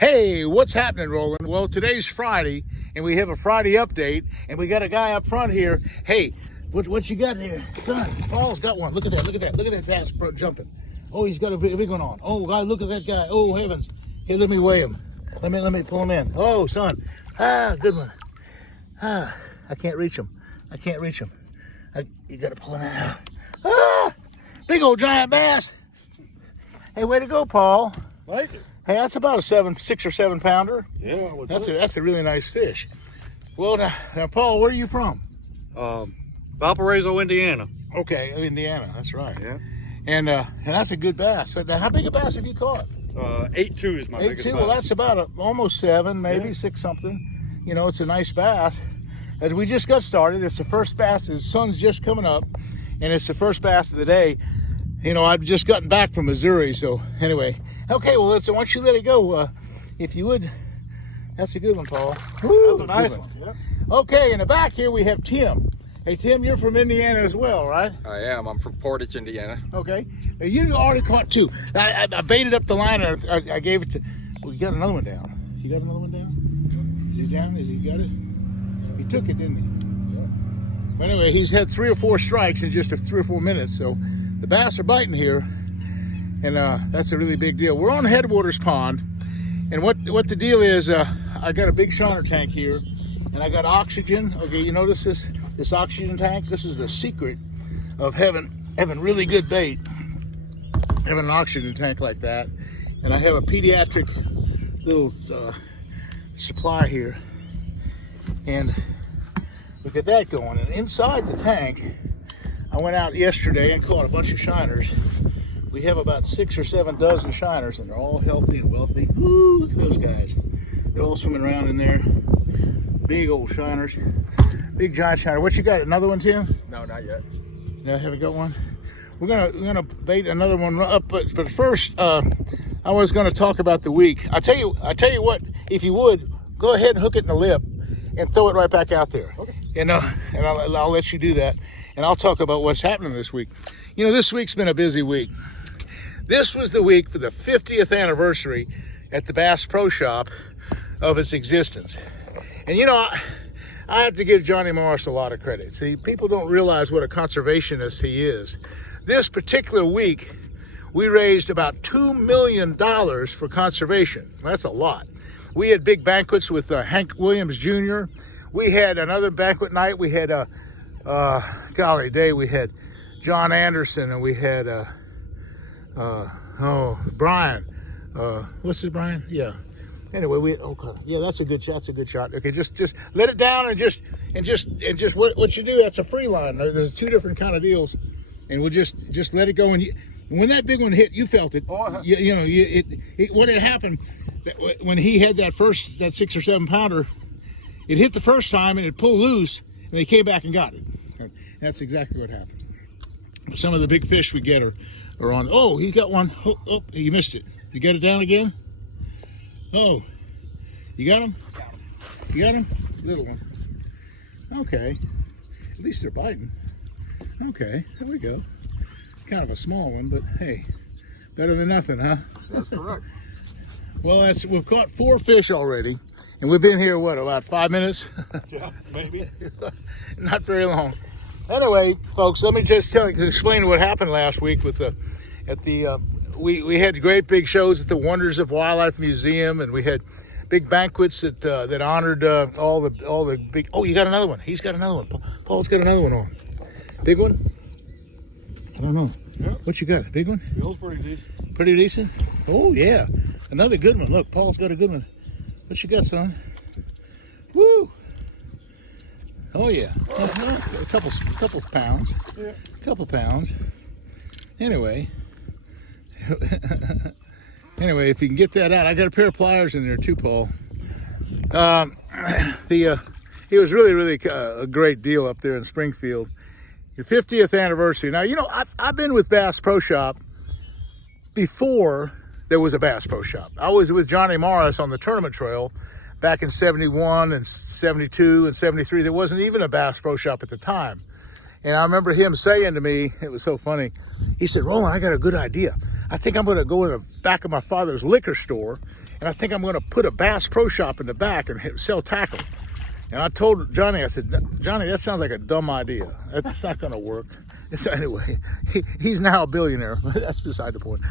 Hey, what's happening, Roland? Well, today's Friday, and we have a Friday update, and we got a guy up front here. Hey, what you got there? Son, Paul's got one. Look at that, look at that, look at that bass jumping. Oh, he's got a big one on. Oh, God, look at that guy. Oh, heavens. Here, let me weigh him. Let me pull him in. Oh, son. Ah, good one. Ah, I can't reach him. I can't reach him. You got to pull him out. Ah, big old giant bass. Hey, way to go, Paul. Like it. Hey, that's about a 6 or 7 pounder. Yeah, that's a really nice fish. Well, now, Paul, where are you from? Valparaiso, Indiana. Okay, Indiana. That's right. Yeah. And that's a good bass. Now, how big a bass have you caught? 8.2 is my biggest 8.2. bass. Well, that's about almost 7, maybe Yeah. 6 something. You know, it's a nice bass. As we just got started, it's the first bass. The sun's just coming up, and it's the first bass of the day. You know, I've just gotten back from Missouri, so anyway. Okay, well, why don't you let it go, if you would. That's a good one, Paul. Woo, that's a nice one. Yep. Okay, in the back here we have Tim. Hey, Tim, you're from Indiana as well, right? I am. I'm from Portage, Indiana. Okay. Now, you already caught 2. I baited up the line, and I gave it to... Well, you got another one down. You got another one down? Is he down? Has he got it? He took it, didn't he? Yeah. But anyway, he's had 3 or 4 strikes in just 3 or 4 minutes, so the bass are biting here. And that's a really big deal. We're on Headwaters Pond, and what the deal is, I got a big shiner tank here, and I got oxygen. Okay, you notice this oxygen tank? This is the secret of having really good bait, having an oxygen tank like that. And I have a pediatric little supply here, and look at that going. And inside the tank, I went out yesterday and caught a bunch of shiners. We have about 6 or 7 dozen shiners, and they're all healthy and wealthy. Woo, look at those guys. They're all swimming around in there. Big old shiners. Big giant shiner. What you got? Another one, Tim? No, not yet. No, haven't got one. We're gonna bait another one up, but first, I was gonna talk about the week. I tell you what. If you would, go ahead and hook it in the lip, and throw it right back out there. Okay. And I'll let you do that, and I'll talk about what's happening this week. You know, this week's been a busy week. This was the week for the 50th anniversary at the Bass Pro Shop of its existence. And you know, I have to give Johnny Morris a lot of credit. See, people don't realize what a conservationist he is. This particular week, we raised about $2 million for conservation. That's a lot. We had big banquets with Hank Williams Jr. We had another banquet night. We had, golly day, we had John Anderson, and we had, Brian. What's it, Brian? Yeah. Anyway, yeah, that's a good shot. That's a good shot. Okay, just let it down and just what you do. That's a free line. There's 2 different kind of deals, and we'll just let it go. And when that big one hit, you felt it. Oh, you know, what had happened when he had that 6 or 7 pounder, it hit the first time and it pulled loose, and they came back and got it. That's exactly what happened. Some of the big fish we get are on. Oh, he got one. Oh, you missed it. You got it down again? Oh, you got him? You got him? Little one. Okay. At least they're biting. Okay, there we go. Kind of a small one, but hey, better than nothing, huh? That's correct. Well, we've caught 4 fish already, and we've been here, what, about 5 minutes? Yeah, maybe. Not very long. Anyway, folks, let me just explain what happened last week with we had great big shows at the Wonders of Wildlife Museum, and we had big banquets that honored all the big. Oh, you got another one. He's got another one. Paul's got another one on. Big one? I don't know. Yeah. What you got? A big one? Feels pretty decent. Pretty decent? Oh, yeah. Another good one. Look, Paul's got a good one. What you got, son? Woo! Oh, yeah. A couple pounds. Yeah. A couple pounds. Anyway. Anyway, if you can get that out. I got a pair of pliers in there too, Paul. It was really a great deal up there in Springfield. Your 50th anniversary. Now, you know, I've been with Bass Pro Shop before there was a Bass Pro Shop. I was with Johnny Morris on the tournament trail back in 71 and 72 and 73. There wasn't even a Bass Pro Shop at the time. And I remember him saying to me, it was so funny, he said, Roland, I got a good idea. I think I'm going to go in the back of my father's liquor store and I think I'm going to put a Bass Pro Shop in the back and sell tackle. And I told Johnny, I said, Johnny, that sounds like a dumb idea. That's not going to work. So anyway, he's now a billionaire. That's beside the point.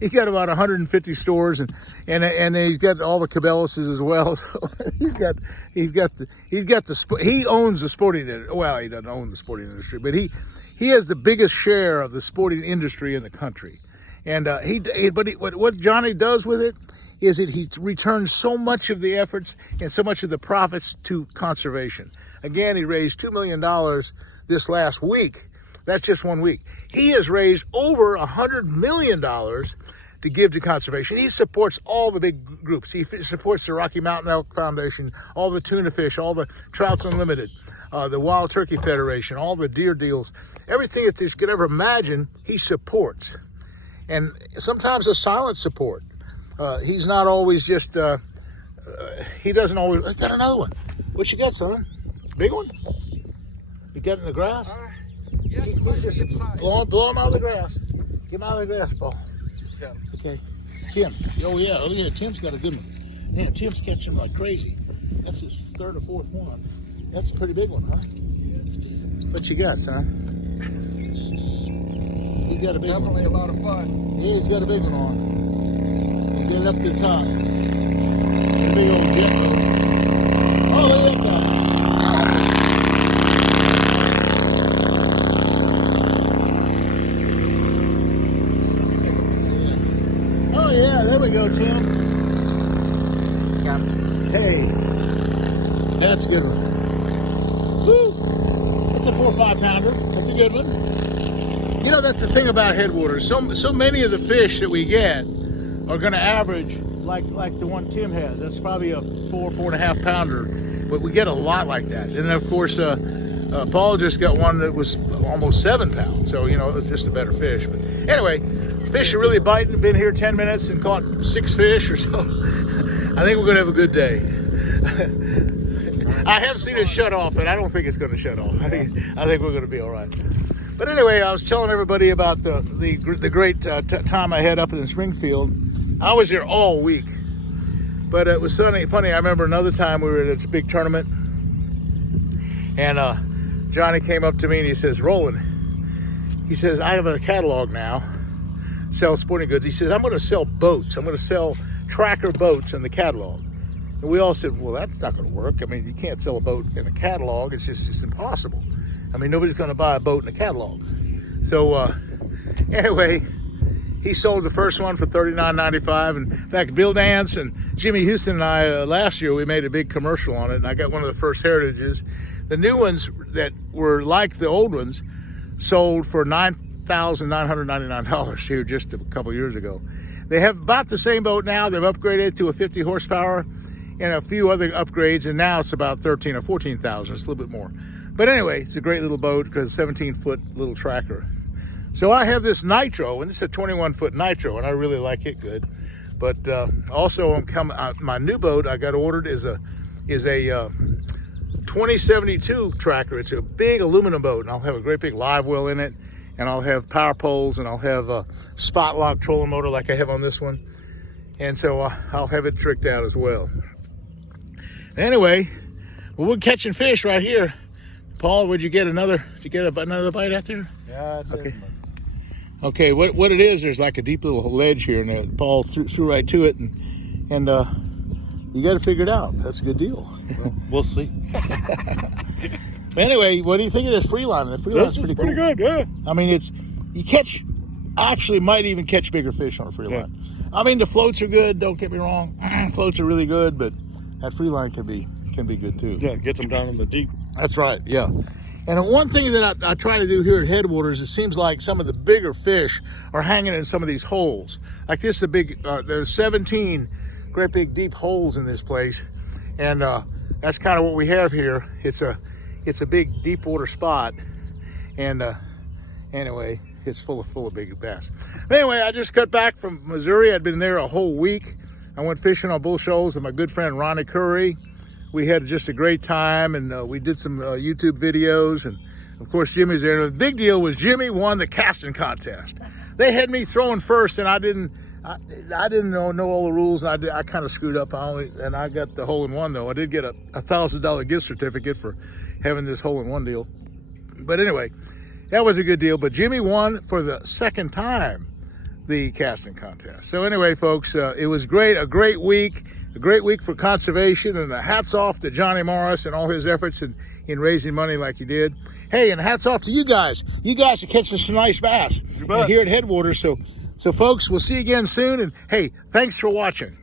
He's got about 150 stores, and he's got all the Cabelases as well. So he owns the sporting industry. Well, he doesn't own the sporting industry, but he has the biggest share of the sporting industry in the country. And what Johnny does with it is that he returns so much of the efforts and so much of the profits to conservation. Again, he raised $2 million this last week. That's just 1 week. He has raised over $100 million to give to conservation. He supports all the big groups. He supports the Rocky Mountain Elk Foundation, all the tuna fish, all the Trouts Unlimited, the Wild Turkey Federation, all the deer deals. Everything that you could ever imagine, he supports. And sometimes a silent support. He's not always just, he doesn't always, I got another one. What you got, son? Big one? You got it in the grass? Yeah, Just blow him out of the grass. Get him out of the grass, Paul. Yeah. Okay. Tim. Oh yeah, Tim's got a good one. Man, Tim's catching like crazy. That's his third or fourth one. That's a pretty big one, huh? Yeah, it's decent. What you got, son? He got a big Definitely one. a lot of fun. Yeah, he's got a big one on. Get it up to the top. A big old jet boat. Oh, look at that guy. Oh yeah, there we go, Tim. Got it. Hey, that's a good one. Woo! That's a 4 or 5 pounder. That's a good one. You know, that's the thing about Headwaters. So many of the fish that we get are going to average like the one Tim has. That's probably a 4.5 pounder, but we get a lot like that. And of course, Paul just got one that was almost 7 pounds. So you know, it was just a better fish. But anyway, fish are really biting. Been here 10 minutes and caught 6 fish or so. I think we're going to have a good day. I have seen it shut off, and I don't think it's going to shut off. I think we're going to be all right. But anyway, I was telling everybody about the great time I had up in Springfield. I was here all week, but it was funny. I remember another time we were at a big tournament, and Johnny came up to me and he says, "Roland," he says, "I have a catalog now, sell sporting goods." He says, "I'm going to sell boats. I'm going to sell tracker boats in the catalog." And we all said, "Well, that's not going to work. I mean, you can't sell a boat in a catalog. It's impossible. I mean, nobody's going to buy a boat in a catalog." So anyway, he sold the first one for $39.95. And in fact, Bill Dance and Jimmy Houston and I, last year, we made a big commercial on it, and I got one of the first Heritages. The new ones that were like the old ones sold for $9,999 here just a couple years ago. They have about the same boat now. They've upgraded to a 50 horsepower and a few other upgrades, and now it's about 13 or 14,000. It's a little bit more. But anyway, it's a great little boat because 17-foot little tracker. So I have this Nitro, and this is a 21-foot Nitro, and I really like it good. But also, my new boat I got ordered is a 2072 tracker. It's a big aluminum boat, and I'll have a great big live well in it, and I'll have power poles, and I'll have a spot lock trolling motor like I have on this one. And so I'll have it tricked out as well. Anyway, well, we're catching fish right here. Paul, did you get another bite out there? Yeah, I did. Okay. Okay, what it is, there's like a deep little ledge here, and Paul threw right to it, and you got to figure it out. That's a good deal. Well, we'll see. But anyway, what do you think of this free line? The free line's pretty cool. Good, yeah. I mean, actually might even catch bigger fish on a free line. I mean, the floats are good, don't get me wrong. Floats are really good, but that free line can be good too. Yeah, get them down in the deep. That's right, yeah. And one thing that I try to do here at Headwaters, it seems like some of the bigger fish are hanging in some of these holes. Like this is a big, there's 17 great big deep holes in this place. And that's kind of what we have here. It's a big deep water spot. And anyway, it's full of big bass. Anyway, I just got back from Missouri. I'd been there a whole week. I went fishing on bull shoals with my good friend Ronnie Curry. We had just a great time, and we did some YouTube videos, and of course Jimmy's there. And the big deal was Jimmy won the casting contest. They had me throwing first, and I didn't I didn't know all the rules. I kind of screwed up. And I got the hole-in-one, though. I did get a $1,000 gift certificate for having this hole-in-one deal. But anyway, that was a good deal. But Jimmy won for the second time the casting contest. So anyway, folks, it was great. A great week for conservation. And hats off to Johnny Morris and all his efforts in raising money like he did. Hey, and hats off to you guys. You guys are catching some nice bass here at Headwaters. So folks, we'll see you again soon. And hey, thanks for watching.